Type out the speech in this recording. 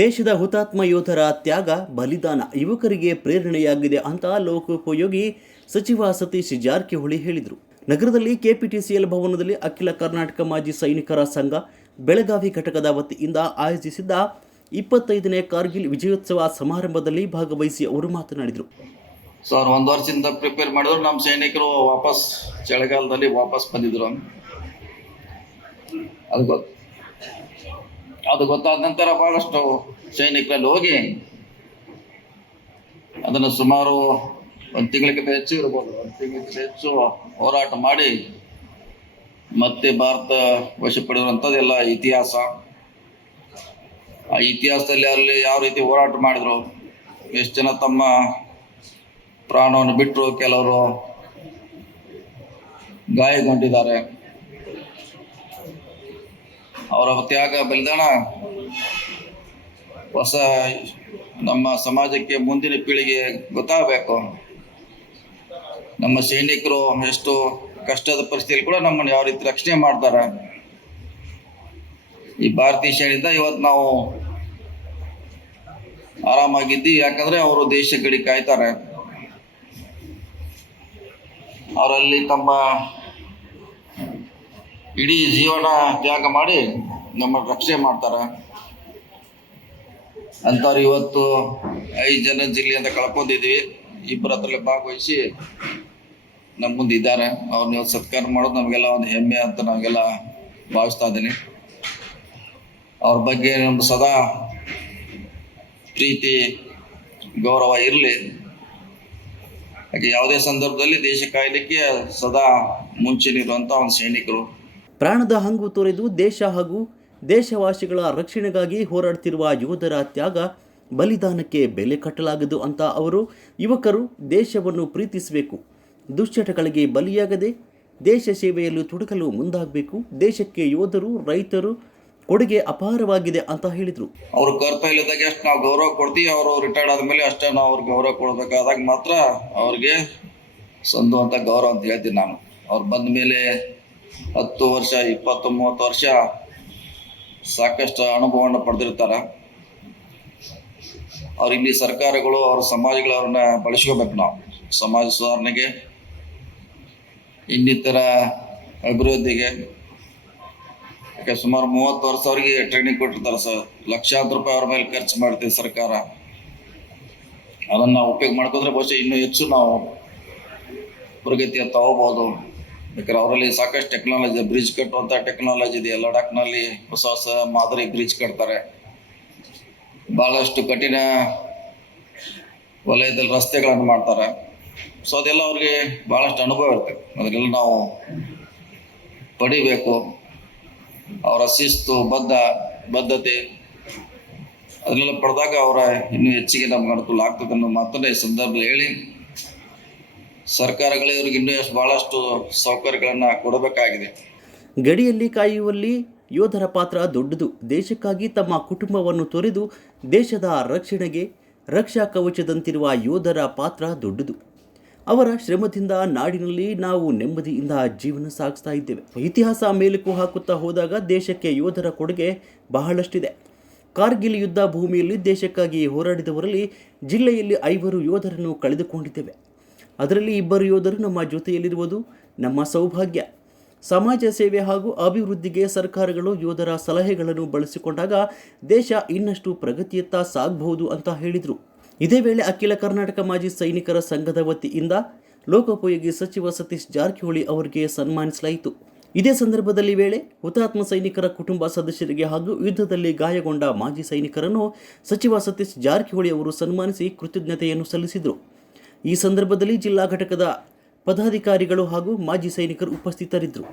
ದೇಶದ ಹುತಾತ್ಮ ಯೋಧರ ತ್ಯಾಗ, ಬಲಿದಾನ ಯುವಕರಿಗೆ ಪ್ರೇರಣೆಯಾಗಿದೆ ಅಂತ ಲೋಕೋಪಯೋಗಿ ಸಚಿವ ಸತೀಶ್ ಜಾರಕಿಹೊಳಿ ಹೇಳಿದರು. ನಗರದಲ್ಲಿ ಕೆಪಿಟಿಸಿಎಲ್ ಭವನದಲ್ಲಿ ಅಖಿಲ ಕರ್ನಾಟಕ ಮಾಜಿ ಸೈನಿಕರ ಸಂಘ ಬೆಳಗಾವಿ ಘಟಕದ ವತಿಯಿಂದ ಆಯೋಜಿಸಿದ್ದ ಇಪ್ಪತ್ತೈದನೇ ಕಾರ್ಗಿಲ್ ವಿಜಯೋತ್ಸವ ಸಮಾರಂಭದಲ್ಲಿ ಭಾಗವಹಿಸಿ ಅವರು ಮಾತನಾಡಿದರು. ಸರ್ ಒಂದು ವರ್ಷದಿಂದ ಪ್ರಿಪೇರ್ ಮಾಡಿದ್ರು ನಮ್ಮ ಸೈನಿಕರು ವಾಪಸ್ ಚಳಿಗಾಲದಲ್ಲಿ ವಾಪಸ್ ಬಂದಿದ್ರು. ಅದು ಅದು ಗೊತ್ತಾದ ನಂತರ ಬಹಳಷ್ಟು ಸೈನಿಕರಲ್ಲಿ ಹೋಗಿ ಅದನ್ನು ಸುಮಾರು ಒಂದು ತಿಂಗಳಿಗಿಂತ ಹೆಚ್ಚು ಇರ್ಬೋದು. ಒಂದು ತಿಂಗಳಿಗಿಂತ ಹೆಚ್ಚು ಹೋರಾಟ ಮಾಡಿ ಮತ್ತೆ ಭಾರತ ವಶಪಡಿರುವಂಥದ್ದೆಲ್ಲ ಇತಿಹಾಸ. ಆ ಇತಿಹಾಸದಲ್ಲಿ ಅಲ್ಲಿ ಯಾವ ರೀತಿ ಹೋರಾಟ ಮಾಡಿದ್ರು, ಎಷ್ಟು ಜನ ತಮ್ಮ ಪ್ರಾಣವನ್ನು ಬಿಟ್ಟರು, ಕೆಲವರು ಗಾಯಗೊಂಡಿದ್ದಾರೆ. ಅವರ ತ್ಯಾಗ, ಬಲಿದಾನ, ಹೊಸ ನಮ್ಮ ಸಮಾಜಕ್ಕೆ ಮುಂದಿನ ಪೀಳಿಗೆ ಗೊತ್ತಾಗಬೇಕು. ನಮ್ಮ ಸೈನಿಕರು ಎಷ್ಟು ಕಷ್ಟದ ಪರಿಸ್ಥಿತಿಯಲ್ಲಿ ಕೂಡ ನಮ್ಮನ್ನು ಯಾವ ರೀತಿ ರಕ್ಷಣೆ ಮಾಡ್ತಾರೆ. ಈ ಭಾರತೀಯ ಸೇನೆಯಿಂದ ಇವತ್ತು ನಾವು ಆರಾಮಾಗಿದ್ದಿ ಯಾಕಂದ್ರೆ ಅವರು ದೇಶ ಗಡಿ ಕಾಯ್ತಾರೆ. ಅವರಲ್ಲಿ ತಮ್ಮ ಇಡೀ ಜೀವನ ತ್ಯಾಗ ಮಾಡಿ ನಮ್ಮ ರಕ್ಷಣೆ ಮಾಡ್ತಾರೆ. ಅಂಥವ್ರು ಇವತ್ತು ಐದು ಜನ ಜಿಲ್ಲೆ ಅಂತ ಕಳ್ಕೊಂಡಿದ್ವಿ. ಇಬ್ಬರ ಹತ್ರಲ್ಲೇ ಭಾಗವಹಿಸಿ ನಮ್ಮ ಮುಂದೆ ಇದ್ದಾರೆ. ಅವ್ರನ್ನ ಇವತ್ತು ಸತ್ಕಾರ ಮಾಡೋದು ನಮಗೆಲ್ಲ ಒಂದು ಹೆಮ್ಮೆ ಅಂತ ನಾವೆಲ್ಲ ಭಾವಿಸ್ತಾ ಇದ್ದೀನಿ. ಅವ್ರ ಬಗ್ಗೆ ನಮ್ಮ ಸದಾ ಪ್ರೀತಿ, ಗೌರವ ಇರಲಿ. ಹಾಗೆ ಯಾವುದೇ ಸಂದರ್ಭದಲ್ಲಿ ದೇಶ ಕಾಯ್ಲಿಕ್ಕೆ ಸದಾ ಮುಂಚೆನಿರುವಂಥ ಒಂದು ಸೈನಿಕರು. ಪ್ರಾಣದ ಹಂಗು ತೊರೆದು ದೇಶ ಹಾಗೂ ದೇಶವಾಸಿಗಳ ರಕ್ಷಣೆಗಾಗಿ ಹೋರಾಡ್ತಿರುವ ಯೋಧರ ತ್ಯಾಗ ಬಲಿದಾನಕ್ಕೆ ಬೆಲೆ ಕಟ್ಟಲಾಗದು ಅಂತ ಅವರು ಯುವಕರು ದೇಶವನ್ನು ಪ್ರೀತಿಸಬೇಕು. ದುಶ್ಚಟಗಳಿಗೆ ಬಲಿಯಾಗದೆ ದೇಶ ಸೇವೆಯಲ್ಲಿ ತೊಡಗಲು ಮುಂದಾಗಬೇಕು. ದೇಶಕ್ಕೆ ಯೋಧರು, ರೈತರು ಕೊಡುಗೆ ಅಪಾರವಾಗಿದೆ ಅಂತ ಹೇಳಿದರು. ಅವರು ಕರ್ತವ್ಯದಾಗ ಎಷ್ಟು ನಾವು ಗೌರವ ಕೊಡ್ತೀವಿ. ಅವರು ರಿಟೈರ್ಡ್ ಆದಮೇಲೆ ಅಷ್ಟೇ ನಾವು ಅವ್ರಿಗೆ ಗೌರವ ಕೊಡಬೇಕಾದಾಗ ಮಾತ್ರ ಅವ್ರಿಗೆ ಸಂದು ಅಂತ ಗೌರವ ಅಂತ ಹೇಳ್ತೀನಿ ನಾನು. ಅವ್ರು ಬಂದ ಮೇಲೆ ಹತ್ತು ವರ್ಷ, ಇಪ್ಪತ್ತು, ಮೂವತ್ತು ವರ್ಷ ಸಾಕಷ್ಟು ಅನುಭವವನ್ನು ಪಡೆದಿರ್ತಾರೆ. ಅವ್ರ ಇಲ್ಲಿ ಸರ್ಕಾರಗಳು, ಅವ್ರ ಸಮಾಜಗಳು ಅವ್ರನ್ನ ಬಳಸ್ಕೋಬೇಕು ನಾವು. ಸಮಾಜ ಸುಧಾರಣೆಗೆ, ಇನ್ನಿತರ ಅಭಿವೃದ್ಧಿಗೆ. ಯಾಕೆ ಸುಮಾರು ಮೂವತ್ತು ವರ್ಷ ಅವ್ರಿಗೆ ಟ್ರೈನಿಂಗ್ ಕೊಟ್ಟಿರ್ತಾರೆ ಸರ್ ಲಕ್ಷಾಂತರ ರೂಪಾಯಿ ಅವ್ರ ಮೇಲೆ ಖರ್ಚು ಮಾಡ್ತೀವಿ ಸರ್ಕಾರ. ಅದನ್ನು ಉಪಯೋಗ ಮಾಡ್ಕೊಂಡ್ರೆ ಬಹುಶಃ ಇನ್ನೂ ಹೆಚ್ಚು ನಾವು ಪ್ರಗತಿಯ ತಗೋಬಹುದು ಯಾಕಂದ್ರೆ ಅವರಲ್ಲಿ ಸಾಕಷ್ಟು ಟೆಕ್ನಾಲಜಿ ಬ್ರಿಡ್ಜ್ ಕಟ್ಟುವಂಥ ಟೆಕ್ನಾಲಜಿ ಇದೆ. ಲಡಾಖ್ನಲ್ಲಿ ಹೊಸ ಹೊಸ ಮಾದರಿ ಬ್ರಿಡ್ಜ್ ಕಟ್ತಾರೆ. ಭಾಳಷ್ಟು ಕಠಿಣ ವಲಯದಲ್ಲಿ ರಸ್ತೆಗಳನ್ನು ಮಾಡ್ತಾರೆ. ಸೊ ಅದೆಲ್ಲ ಅವ್ರಿಗೆ ಭಾಳಷ್ಟು ಅನುಭವ ಇರ್ತದೆ ಅದನ್ನೆಲ್ಲ ನಾವು ಪಡಿಬೇಕು. ಅವರ ಶಿಸ್ತು, ಬದ್ಧ, ಬದ್ಧತೆ, ಅದನ್ನೆಲ್ಲ ಪಡೆದಾಗ ಅವರ ಇನ್ನೂ ಹೆಚ್ಚಿಗೆ ನಮ್ಗೆ ಅನುಕೂಲ ಆಗ್ತದೆ ಅನ್ನೋ ಮಾತನ್ನ ಈ ಸಂದರ್ಭದಲ್ಲಿ ಹೇಳಿ. ಸರ್ಕಾರಗಳೇ ಇವ್ರಿಗೆ ಇನ್ನೂ ಎಷ್ಟು ಭಾಳಷ್ಟು ಸೌಕರ್ಯಗಳನ್ನು ಕೊಡಬೇಕಾಗಿದೆ. ಗಡಿಯಲ್ಲಿ ಕಾಯುವಲ್ಲಿ ಯೋಧರ ಪಾತ್ರ ದೊಡ್ಡದು. ದೇಶಕ್ಕಾಗಿ ತಮ್ಮ ಕುಟುಂಬವನ್ನು ತೊರೆದು ದೇಶದ ರಕ್ಷಣೆಗೆ, ರಕ್ಷಾ ಕವಚದಂತಿರುವ ಯೋಧರ ಪಾತ್ರ ದೊಡ್ಡದು. ಅವರ ಶ್ರಮದಿಂದ ನಾಡಿನಲ್ಲಿ ನಾವು ನೆಮ್ಮದಿಯಿಂದ ಜೀವನ ಸಾಗಿಸ್ತಾ ಇದ್ದೇವೆ. ಇತಿಹಾಸ ಮೇಲಕ್ಕೂ ಹಾಕುತ್ತಾ ಹೋದಾಗ ದೇಶಕ್ಕೆ ಯೋಧರ ಕೊಡುಗೆ ಬಹಳಷ್ಟಿದೆ. ಕಾರ್ಗಿಲ್ ಯುದ್ಧ ಭೂಮಿಯಲ್ಲಿ ದೇಶಕ್ಕಾಗಿ ಹೋರಾಡಿದವರಲ್ಲಿ ಜಿಲ್ಲೆಯಲ್ಲಿ ಐವರು ಯೋಧರನ್ನು ಕಳೆದುಕೊಂಡಿದ್ದೇವೆ. ಅದರಲ್ಲಿ ಇಬ್ಬರು ಯೋಧರು ನಮ್ಮ ಜೊತೆಯಲ್ಲಿರುವುದು ನಮ್ಮ ಸೌಭಾಗ್ಯ. ಸಮಾಜ ಸೇವೆ ಹಾಗೂ ಅಭಿವೃದ್ಧಿಗೆ ಸರ್ಕಾರಗಳು ಯೋಧರ ಸಲಹೆಗಳನ್ನು ಬಳಸಿಕೊಂಡಾಗ ದೇಶ ಇನ್ನಷ್ಟು ಪ್ರಗತಿಯತ್ತ ಸಾಗಬಹುದು ಅಂತ ಹೇಳಿದರು. ಇದೇ ವೇಳೆ ಅಖಿಲ ಕರ್ನಾಟಕ ಮಾಜಿ ಸೈನಿಕರ ಸಂಘದ ವತಿಯಿಂದ ಲೋಕೋಪಯೋಗಿ ಸಚಿವ ಸತೀಶ್ ಜಾರಕಿಹೊಳಿ ಅವರಿಗೆ ಸನ್ಮಾನಿಸಲಾಯಿತು. ಇದೇ ಸಂದರ್ಭದಲ್ಲಿ ವೇಳೆ ಹುತಾತ್ಮ ಸೈನಿಕರ ಕುಟುಂಬ ಸದಸ್ಯರಿಗೆ ಹಾಗೂ ಯುದ್ಧದಲ್ಲಿ ಗಾಯಗೊಂಡ ಮಾಜಿ ಸೈನಿಕರನ್ನು ಸಚಿವ ಸತೀಶ್ ಜಾರಕಿಹೊಳಿ ಅವರು ಸನ್ಮಾನಿಸಿ ಕೃತಜ್ಞತೆಯನ್ನು ಸಲ್ಲಿಸಿದರು. ಈ ಸಂದರ್ಭದಲ್ಲಿ ಜಿಲ್ಲಾ ಘಟಕದ ಪದಾಧಿಕಾರಿಗಳು ಹಾಗೂ ಮಾಜಿ ಸೈನಿಕರು ಉಪಸ್ಥಿತರಿದ್ದರು.